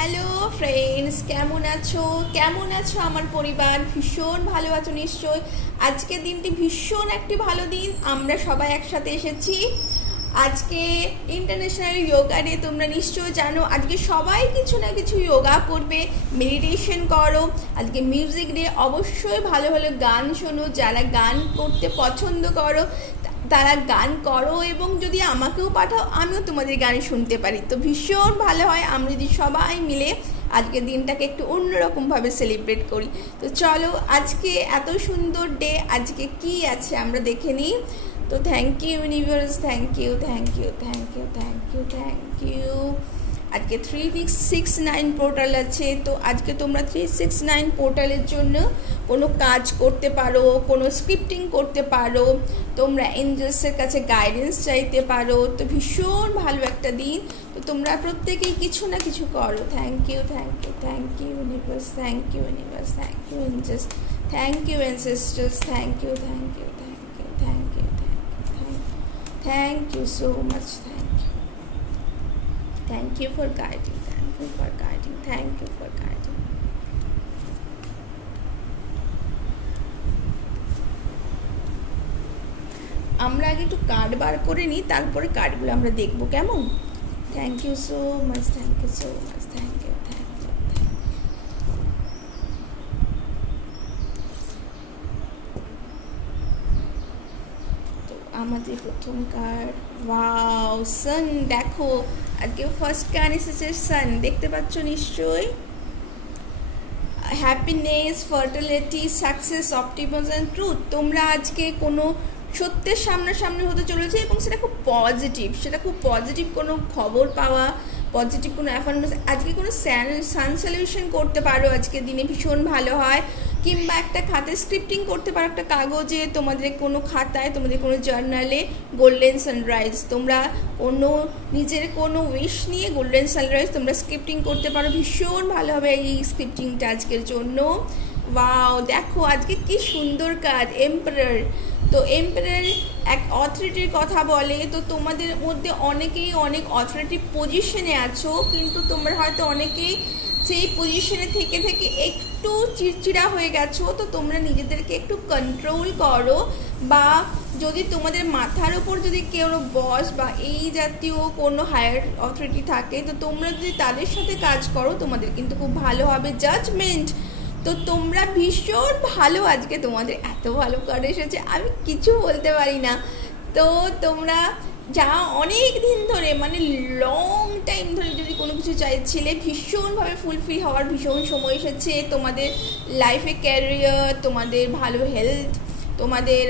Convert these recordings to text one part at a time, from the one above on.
Hello friends, কেমন আছো আমার পরিবার? ভীষণ ভালো আছো নিশ্চয়। আজকের দিনটি ভীষণ একটি ভালো দিন, আমরা সবাই একসাথে এসেছি। আজকে ইন্টারন্যাশনাল যোগা ডে, তোমরা নিশ্চয় জানো। আজকে সবাই কিছু না কিছু যোগা করবে, মেডিটেশন করো। আজকে মিউজিক ডে, অবশ্যই ভালো ভালো গান শোনো। যারা গান করতে পছন্দ করো তারা গান করো, এবং যদি আমাকেও পাঠাও আমিও তোমাদের গান শুনতে পারি, তো ভীষণ ভালো হয় আমরা যদি সবাই মিলে আজকের দিনটাকে একটু অন্যরকমভাবে সেলিব্রেট করি। তো চলো, আজকে এত সুন্দর ডে, আজকে কি আছে আমরা দেখে নিই। তো thank you universe, thank you thank you thank you thank you thank you. আজকে 369 পোর্টাল আছে, তো আজকে তোমরা 369 পোর্টালের জন্য কোনো কাজ করতে পারো, কোনো স্ক্রিপ্টিং করতে পারো, তোমরা এঞ্জেলসের কাছে গাইডেন্স চাইতে পারো। তো ভীষণ ভালো একটা দিন, তো তোমরা প্রত্যেকেই কিছু না কিছু করো। Thank you thank you thank you universe, thank you universe, thank you angels, thank you ancestors, thank you thank you thank you thank you thank you so much, Thank you for guiding, thank you for guiding, thank you for guiding. আমরা আগে একটু card বার করে নিই, তারপরে কার্ডগুলো আমরা দেখবো, কেমন? Thank you so much, thank you so much, thank you thank you. তো আমাদের প্রথম কার্ড, ওয়াও, সান। দেখো আজকে ফার্স্ট কার্ড এসেছে সান, দেখতে পাচ্ছ নিশ্চয়ই। Happiness, fertility, success, optimism, truth. তোমরা আজকে কোনো সত্যের সামনাসামনি হতে চলেছে, এবং সেটা খুব পজিটিভ কোনো খবর পাওয়া, পজিটিভ কোনো অ্যাফার্মেশন। আজকে কোনো সান সলিউশন করতে পারো আজকের দিনে, ভীষণ ভালো হয়। কিংবা একটা খাতায় স্ক্রিপ্টিং করতে পারো, একটা কাগজে, তোমাদের কোনো খাতায়, তোমাদের কোনো জার্নালে গোল্ডেন সানরাইজ। তোমরা নিজের কোনো উইশ নিয়ে গোল্ডেন সানরাইজ তোমরা স্ক্রিপ্টিং করতে পারো, ভীষণ ভালো হবে এই স্ক্রিপ্টিংটা আজকের জন্য। ওয়াও, দেখো আজকে কি সুন্দর কাজ, এম্পারার। তো এম্পারার এক অথরিটির কথা বলে, তো তোমাদের মধ্যে অনেকেই অনেক অথরিটি পজিশনে আছো, কিন্তু তোমরা হয়তো অনেকেই সেই পজিশনে থেকে থেকে একটু চিড়চিড়া হয়ে গেছো। তো তোমরা নিজেদেরকে একটু কন্ট্রোল করো, বা যদি তোমাদের মাথার উপর যদি কেউ বস বা এই জাতীয় কোনো হায়ার অথরিটি থাকে, তো তোমরা যদি তাদের সাথে কাজ করো তোমাদের কিন্তু খুব ভালো হবে। জাজমেন্ট, তো তোমরা ভীষণ ভালো, আজকে তোমাদের এত ভালো কার্ড এসেছে আমি কিছু বলতে পারি না। তো তোমরা যা অনেক দিন ধরে, মানে লং টাইম ধরে যদি কোনো কিছু চাইছিলে, ভীষণভাবে ফুলফিল হওয়ার ভীষণ সময় এসেছে। তোমাদের লাইফে ক্যারিয়ার, তোমাদের ভালো হেলথ, তোমাদের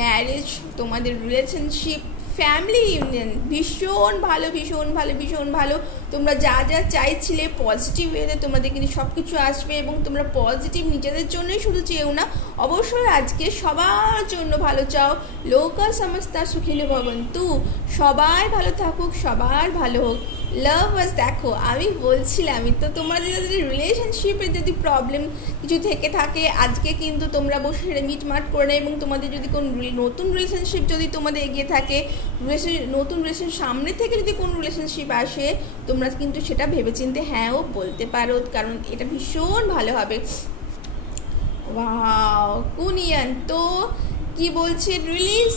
ম্যারেজ, তোমাদের রিলেশনশিপ, ফ্যামিলি ইউনিয়ন, ভীষণ ভালো ভীষণ ভালো ভীষণ ভালো। তোমরা যা যা চাইছিলে পজিটিভ ওয়েতে তোমাদের কিন্তু সব কিছু আসবে, এবং তোমরা পজিটিভ নিজেদের জন্যই শুধু চেয়েও না, অবশ্যই আজকে সবার জন্য ভালো চাও। লোকা সমস্তা সুখিনো ভবন্তু, সবাই ভালো থাকুক, সবার ভালো হোক। লাভ আস। দেখো আমি বলছিলামই তো, তোমাদের যদি রিলেশনশিপে যদি প্রবলেম কিছু থেকে থাকে, আজকে কিন্তু তোমরা বসে সেটা মিটমাট করে নেয়, এবং তোমাদের যদি কোনো নতুন রিলেশনশিপ যদি তোমাদের এগিয়ে থাকে, নতুন রিলেশন সামনে থেকে যদি কোনো রিলেশনশিপ আসে, তোমরা কিন্তু সেটা ভেবেচিন্তে হ্যাঁও বলতে পারো, কারণ এটা ভীষণ ভালো হবে। Wow, Kuan Yin. তো কি বলছে, release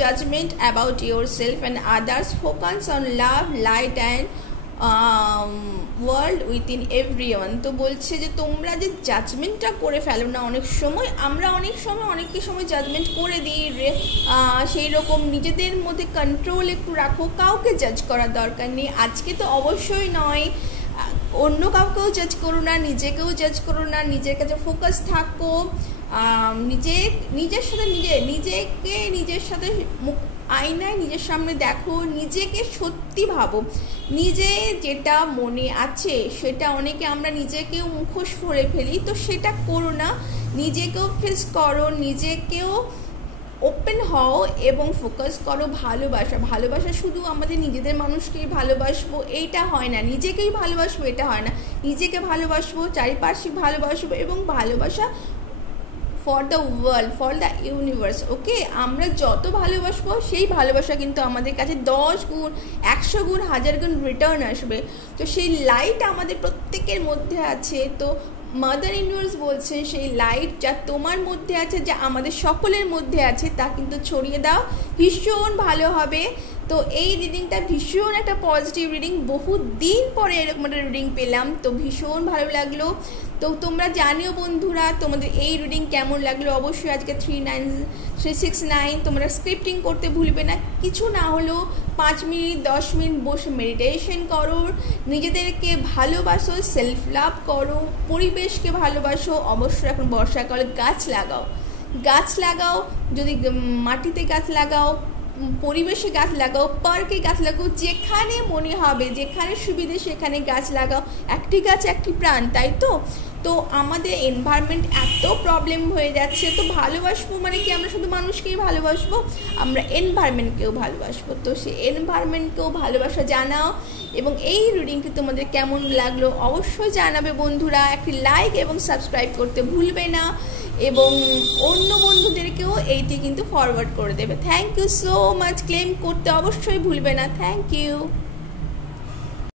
judgement about yourself and others, focus on love, light and world within everyone. তো বলছে যে তোমরা যে জাজমেন্টটা করে ফেলো না, আমরা অনেক সময় জাজমেন্ট করে দিই, সেই রকম নিজেদের মধ্যে কন্ট্রোল একটু রাখো, কাউকে জাজ করার দরকার নেই আজকে, তো অবশ্যই নয়। অন্য কাউকেও জাজ করো না, নিজেকেও জাজ করো না, নিজের কাছে ফোকাস থাকো, নিজের সাথে আয়নায় নিজের সামনে দেখো, নিজেকে সত্যি ভাবো, নিজে যেটা মনে আছে সেটা, অনেকে আমরা নিজেকেও মুখোশ ভরে ফেলি, তো সেটা করো না, নিজেকেও ফেস করো, নিজেকেও ওপেন হও এবং ফোকাস করো। ভালোবাসা শুধু আমাদের নিজেদের মানুষকেই ভালোবাসবো এইটা হয় না, নিজেকেই ভালোবাসবো এটা হয় না, নিজেকে ভালোবাসবো, চারিপার্শ্বিক ভালোবাসবো, এবং ভালোবাসা for the world, for the universe. Okay, আমরা যত ভালোবাসবো সেই ভালোবাসা কিন্তু আমাদের কাছে 10 গুণ, 100 গুণ, 1000 গুণ রিটার্ন আসবে। তো সেই লাইট আমাদের প্রত্যেকের মধ্যে আছে। তো মাদার ইউনিভার্স বলছে সেই লাইট যা তোমার মধ্যে আছে, যা আমাদের সকলের মধ্যে আছে, তা কিন্তু ছড়িয়ে দাও, ভীষণ ভালো হবে। তো এই রিডিংটা ভীষণ একটা পজিটিভ রিডিং, বহু দিন পরে এরকম একটা রিডিং পেলাম, তো ভীষণ ভালো লাগলো। তো তোমরা জানিও বন্ধুরা তোমাদের এই রিডিং কেমন লাগলো। অবশ্যই আজকে 369 তোমরা স্ক্রিপ্টিং করতে ভুলবে না। কিছু না হলেও 5 মিনিট 10 মিনিট বসে মেডিটেশন করো, নিজেদেরকে ভালোবাসো, সেলফ লাভ করো, পরিবেশকে ভালোবাসো। অবশ্যই এখন বর্ষাকালে গাছ লাগাও, যদি মাটিতে গাছ লাগাও, পরিবেশে গাছ লাগাও, পার্কে গাছ লাগাও, যেখানে মনে হবে, যেখানে সুবিধে সেখানে গাছ লাগাও। একটি গাছ একটি প্রাণ, তাই তো? তো আমাদের এনভায়রনমেন্ট এত প্রবলেম হয়ে যাচ্ছে, তো ভালোবাসবো মানে কি আমরা শুধু মানুষকেই ভালোবাসবো, আমরা এনভায়রনমেন্টকেও ভালোবাসবো। তো সেই এনভায়রনমেন্টকেও ভালোবাসা জানাও। এবং এই রিডিংটি তোমাদের কেমন লাগলো অবশ্যই জানাবে বন্ধুরা। একটি লাইক এবং সাবস্ক্রাইব করতে ভুলবে না, এবং অন্য বন্ধুদেরকেও এইটি কিন্তু ফরওয়ার্ড করে দেবে। Thank you so much. Claim করতে অবশ্যই ভুলবে না। Thank you.